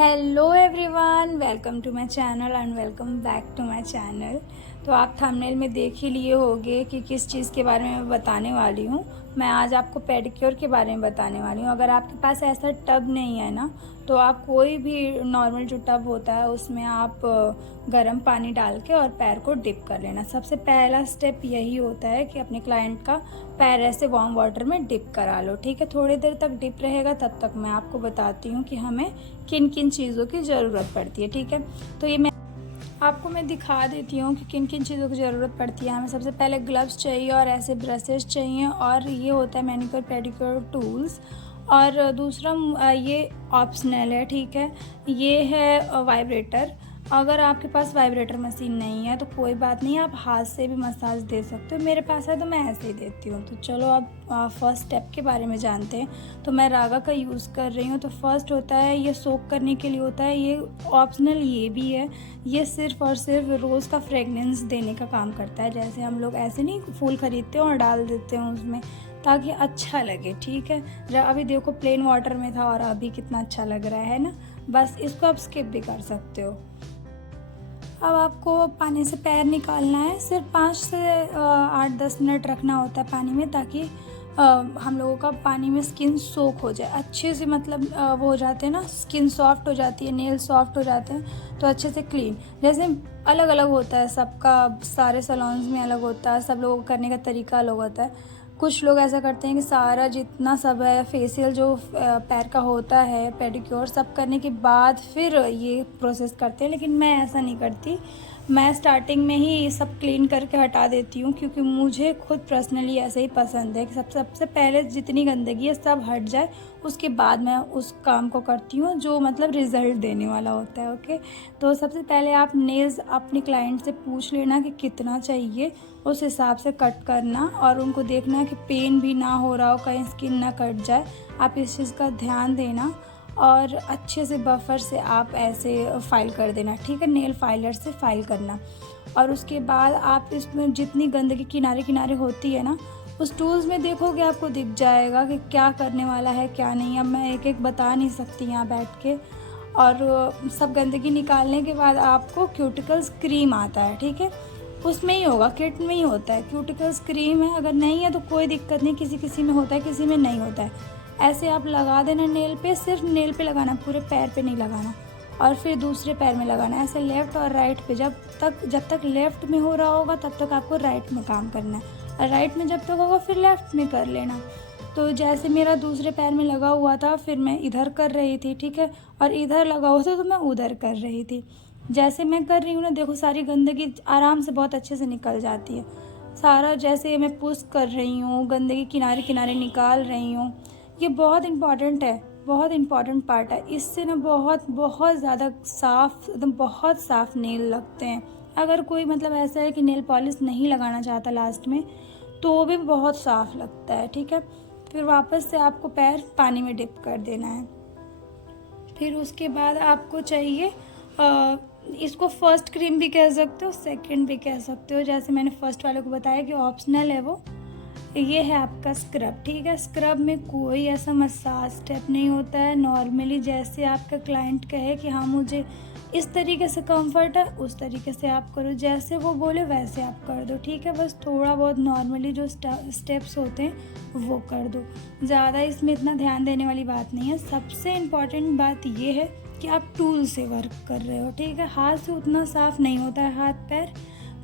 Hello everyone, welcome to my channel and welcome back to my channel. तो आप thumbnail में देख ही लिए होंगे कि किस चीज़ के बारे में मैं बताने वाली हूँ। मैं आज आपको पेडिक्योर के बारे में बताने वाली हूँ। अगर आपके पास ऐसा टब नहीं है ना, तो आप कोई भी नॉर्मल जो टब होता है उसमें आप गर्म पानी डाल के और पैर को डिप कर लेना। सबसे पहला स्टेप यही होता है कि अपने क्लाइंट का पैर ऐसे वार्म वाटर में डिप करा लो। ठीक है, थोड़ी देर तक डिप रहेगा, तब तक मैं आपको बताती हूँ कि हमें किन किन चीज़ों की ज़रूरत पड़ती है। ठीक है, तो ये मैं दिखा देती हूँ कि किन किन चीज़ों की ज़रूरत पड़ती है। हमें सबसे पहले ग्लव्स चाहिए और ऐसे ब्रशेस चाहिए, और ये होता है मैनिक्योर पेडिक्योर टूल्स। और दूसरा ये ऑप्शनल है। ठीक है, ये है वाइब्रेटर। अगर आपके पास वाइब्रेटर मशीन नहीं है तो कोई बात नहीं, आप हाथ से भी मसाज दे सकते हो। मेरे पास है तो मैं ऐसे ही देती हूँ। तो चलो अब फर्स्ट स्टेप के बारे में जानते हैं। तो मैं रागा का यूज़ कर रही हूँ। तो फर्स्ट होता है, ये सोक करने के लिए होता है, ये ऑप्शनल ये भी है। ये सिर्फ़ और सिर्फ रोज़ का फ्रेगनेंस देने का काम करता है। जैसे हम लोग ऐसे नहीं फूल ख़रीदते हैं और डाल देते हैं उसमें, ताकि अच्छा लगे। ठीक है, अभी देखो प्लेन वाटर में था और अभी कितना अच्छा लग रहा है ना। बस इसको आप स्किप भी कर सकते हो। अब आपको पानी से पैर निकालना है। सिर्फ 5 से 8-10 मिनट रखना होता है पानी में, ताकि हम लोगों का पानी में स्किन सोक हो जाए अच्छे से। मतलब वो हो जाते हैं ना, स्किन सॉफ्ट हो जाती है, नेल सॉफ्ट हो जाते हैं, तो अच्छे से क्लीन। जैसे अलग अलग होता है सबका, सारे सैलून्स में अलग होता है, सब लोगों को करने का तरीका अलग होता है। कुछ लोग ऐसा करते हैं कि सारा जितना सब है फेशियल जो पैर का होता है, पेडिक्योर सब करने के बाद फिर ये प्रोसेस करते हैं, लेकिन मैं ऐसा नहीं करती। मैं स्टार्टिंग में ही ये सब क्लीन करके हटा देती हूँ, क्योंकि मुझे खुद पर्सनली ऐसे ही पसंद है कि सबसे पहले जितनी गंदगी है सब हट जाए, उसके बाद मैं उस काम को करती हूँ जो मतलब रिज़ल्ट देने वाला होता है। ओके, तो सबसे पहले आप नेल्स अपने क्लाइंट से पूछ लेना कि कितना चाहिए, उस हिसाब से कट करना, और उनको देखना कि पेन भी ना हो रहा हो, कहीं स्किन ना कट जाए। आप इस चीज़ का ध्यान देना, और अच्छे से बफर से आप ऐसे फाइल कर देना। ठीक है, नेल फाइलर से फाइल करना। और उसके बाद आप इसमें जितनी गंदगी किनारे किनारे होती है ना, उस टूल्स में देखोगे आपको दिख जाएगा कि क्या करने वाला है क्या नहीं। अब मैं एक एक बता नहीं सकती यहाँ बैठ के। और सब गंदगी निकालने के बाद आपको क्यूटिकल्स क्रीम आता है। ठीक है, उसमें ही होगा, किट में ही होता है, क्यूटिकल्स क्रीम है। अगर नहीं है तो कोई दिक्कत नहीं, किसी किसी में होता है, किसी में नहीं होता है। ऐसे आप लगा देना नेल पे, सिर्फ नेल पे लगाना, पूरे पैर पे नहीं लगाना। और फिर दूसरे पैर में लगाना, ऐसे लेफ़्ट और राइट पे। जब तक लेफ़्ट में हो रहा होगा तब तक आपको राइट में काम करना है, और राइट में जब तक होगा फिर लेफ़्ट में कर लेना। तो जैसे मेरा दूसरे पैर में लगा हुआ था, फिर मैं इधर कर रही थी। ठीक है, और इधर लगा हुआ था तो मैं उधर कर रही थी। जैसे मैं कर रही हूँ ना, देखो सारी गंदगी आराम से बहुत अच्छे से निकल जाती है। सारा जैसे मैं पुश कर रही हूँ, गंदगी किनारे किनारे निकाल रही हूँ। ये बहुत इम्पॉर्टेंट है, बहुत इम्पॉर्टेंट पार्ट है। इससे ना बहुत बहुत ज़्यादा साफ़, एकदम बहुत साफ़ नेल लगते हैं। अगर कोई मतलब ऐसा है कि नेल पॉलिश नहीं लगाना चाहता लास्ट में, तो भी बहुत साफ़ लगता है। ठीक है, फिर वापस से आपको पैर पानी में डिप कर देना है। फिर उसके बाद आपको चाहिए इसको फर्स्ट क्रीम भी कह सकते हो, सेकंड भी कह सकते हो। जैसे मैंने फर्स्ट वाले को बताया कि ऑप्शनल है वो। ये है आपका स्क्रब। ठीक है, स्क्रब में कोई ऐसा मसाज स्टेप नहीं होता है। नॉर्मली जैसे आपका क्लाइंट कहे कि हाँ मुझे इस तरीके से कंफर्ट है, उस तरीके से आप करो, जैसे वो बोले वैसे आप कर दो। ठीक है, बस थोड़ा बहुत नॉर्मली जो स्टेप्स होते हैं वो कर दो, ज़्यादा इसमें इतना ध्यान देने वाली बात नहीं है। सबसे इम्पॉर्टेंट बात ये है कि आप टूल से वर्क कर रहे हो। ठीक है, हाथ से उतना साफ़ नहीं होता है हाथ पैर,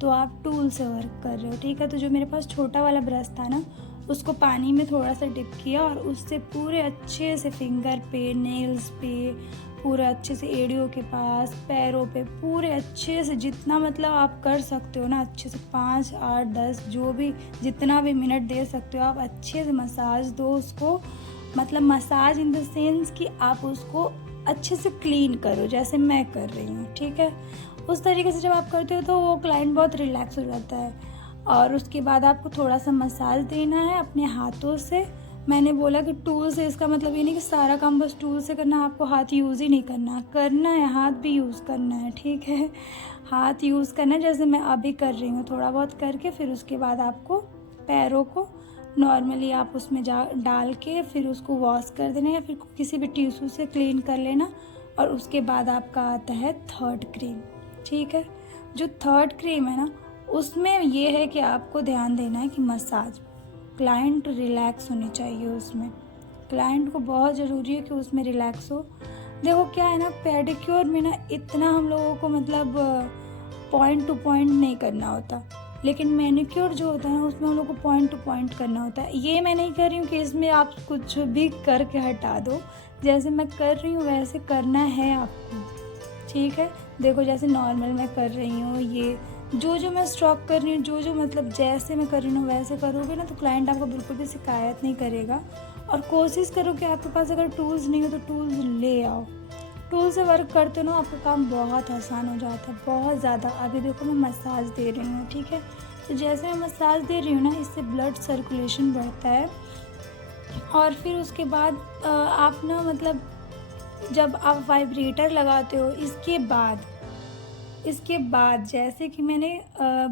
तो आप टूल से वर्क कर रहे हो। ठीक है, तो जो मेरे पास छोटा वाला ब्रश था ना, उसको पानी में थोड़ा सा डिप किया, और उससे पूरे अच्छे से फिंगर पे, नेल्स पे, पूरे अच्छे से एड़ियों के पास, पैरों पे, पूरे अच्छे से जितना मतलब आप कर सकते हो ना, अच्छे से 5, 8, 10 जो भी जितना भी मिनट दे सकते हो आप अच्छे से मसाज दो उसको। मतलब मसाज इन द सेंस कि आप उसको अच्छे से क्लीन करो, जैसे मैं कर रही हूँ। ठीक है, उस तरीके से जब आप करते हो तो वो क्लाइंट बहुत रिलैक्स हो जाता है। और उसके बाद आपको थोड़ा सा मसाज देना है अपने हाथों से। मैंने बोला कि टूल से, इसका मतलब ये नहीं कि सारा काम बस टूल से करना, आपको हाथ यूज़ ही नहीं करना है, हाथ भी यूज़ करना है। ठीक है, हाथ यूज़ करना है, जैसे मैं अभी कर रही हूँ, थोड़ा बहुत करके। फिर उसके बाद आपको पैरों को नॉर्मली आप उसमें डाल के फिर उसको वॉश कर देना, या फिर किसी भी टिश्यू से क्लीन कर लेना। और उसके बाद आपका आता है थर्ड क्रीम। ठीक है, जो थर्ड क्रीम है ना, उसमें ये है कि आपको ध्यान देना है कि मसाज, क्लाइंट रिलैक्स होनी चाहिए उसमें। क्लाइंट को बहुत ज़रूरी है कि उसमें रिलैक्स हो। देखो क्या है ना, पेडिक्योर में ना इतना हम लोगों को मतलब पॉइंट टू पॉइंट नहीं करना होता, लेकिन मैनिक्योर जो होता है ना उसमें हम लोग को पॉइंट टू पॉइंट करना होता है। ये मैं नहीं कह रही हूँ कि इसमें आप कुछ भी करके हटा दो, जैसे मैं कर रही हूँ वैसे करना है आपको। ठीक है, देखो जैसे नॉर्मल मैं कर रही हूँ, ये जो मैं स्ट्रोक कर रही हूँ, जो मतलब जैसे मैं कर रही हूँ वैसे करोगे ना तो क्लाइंट आपको बिल्कुल भी शिकायत नहीं करेगा। और कोशिश करो कि आपके पास अगर टूल्स नहीं हो तो टूल्स ले आओ। टूल से वर्क करते हो ना आपका काम बहुत आसान हो जाता है, बहुत ज़्यादा। अभी देखो मैं मसाज दे रही हूँ, ठीक है, तो जैसे मैं मसाज दे रही हूँ ना, इससे ब्लड सर्कुलेशन बढ़ता है। और फिर उसके बाद आप ना मतलब जब आप वाइब्रेटर लगाते हो, इसके बाद जैसे कि मैंने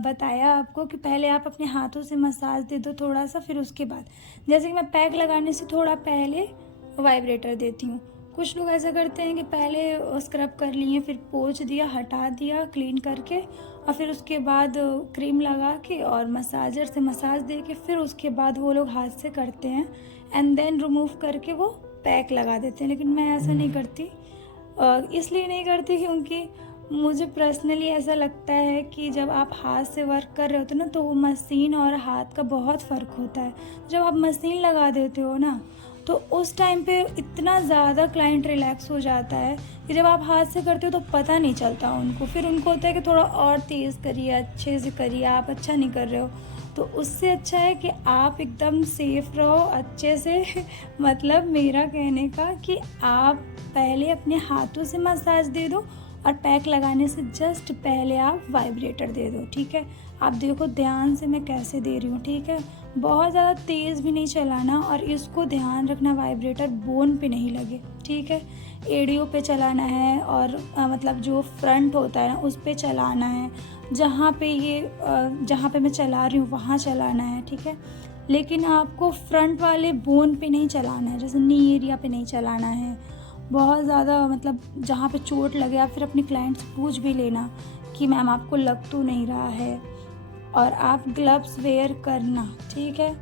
बताया आपको कि पहले आप अपने हाथों से मसाज दे दो थोड़ा सा, फिर उसके बाद जैसे कि मैं पैक लगाने से थोड़ा पहले वाइब्रेटर देती हूँ। कुछ लोग ऐसा करते हैं कि पहले स्क्रब कर लिए, फिर पोंछ दिया, हटा दिया क्लीन करके, और फिर उसके बाद क्रीम लगा के और मसाजर से मसाज दे के फिर उसके बाद वो लोग हाथ से करते हैं एंड देन रिमूव करके वो पैक लगा देते हैं। लेकिन मैं ऐसा नहीं करती, इसलिए नहीं करती क्योंकि मुझे पर्सनली ऐसा लगता है कि जब आप हाथ से वर्क कर रहे होते हो ना तो वो मशीन और हाथ का बहुत फ़र्क होता है। जब आप मशीन लगा देते हो ना तो उस टाइम पे इतना ज़्यादा क्लाइंट रिलैक्स हो जाता है कि जब आप हाथ से करते हो तो पता नहीं चलता उनको। फिर उनको होता है कि थोड़ा और तेज़ करिए, अच्छे से करिए, आप अच्छा नहीं कर रहे हो। तो उससे अच्छा है कि आप एकदम सेफ रहो अच्छे से मतलब मेरा कहने का कि आप पहले अपने हाथों से मसाज दे दो और पैक लगाने से जस्ट पहले आप वाइब्रेटर दे दो। ठीक है, आप देखो ध्यान से मैं कैसे दे रही हूँ। ठीक है, बहुत ज़्यादा तेज़ भी नहीं चलाना, और इसको ध्यान रखना वाइब्रेटर बोन पे नहीं लगे। ठीक है, एड़ियों पे चलाना है और मतलब जो फ्रंट होता है ना उस पे चलाना है, जहाँ पे मैं चला रही हूँ वहाँ चलाना है। ठीक है, लेकिन आपको फ्रंट वाले बोन पे नहीं चलाना है, जैसे नी एरिया पे नहीं चलाना है। बहुत ज़्यादा मतलब जहाँ पे चोट लगे आप फिर अपने क्लाइंट से पूछ भी लेना कि मैम आपको लग तो नहीं रहा है, और आप ग्लव्स वेयर करना। ठीक है,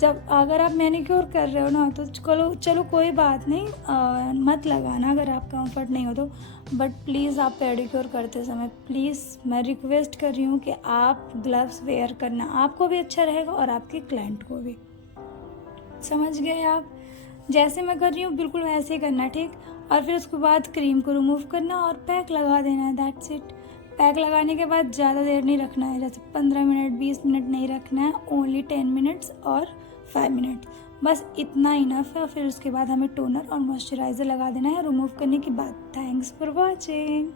जब अगर आप मैनिक्योर कर रहे हो ना तो चलो कोई बात नहीं, मत लगाना अगर आप कंफर्ट नहीं हो तो, बट प्लीज़ आप पेडिक्योर करते समय प्लीज़ मैं रिक्वेस्ट कर रही हूँ कि आप ग्लव्स वेयर करना, आपको भी अच्छा रहेगा और आपके क्लाइंट को भी। समझ गए आप? जैसे मैं कर रही हूँ बिल्कुल वैसे ही करना। ठीक, और फिर उसके बाद क्रीम को रिमूव करना और पैक लगा देना है, दैट्स इट। पैक लगाने के बाद ज़्यादा देर नहीं रखना है, जैसे 15 मिनट 20 मिनट नहीं रखना है, ओनली 10 मिनट्स और 5 मिनट्स, बस इतना इनफ है। फिर उसके बाद हमें टोनर और मॉइस्चराइज़र लगा देना है रिमूव करने के बाद। Thanks for watching.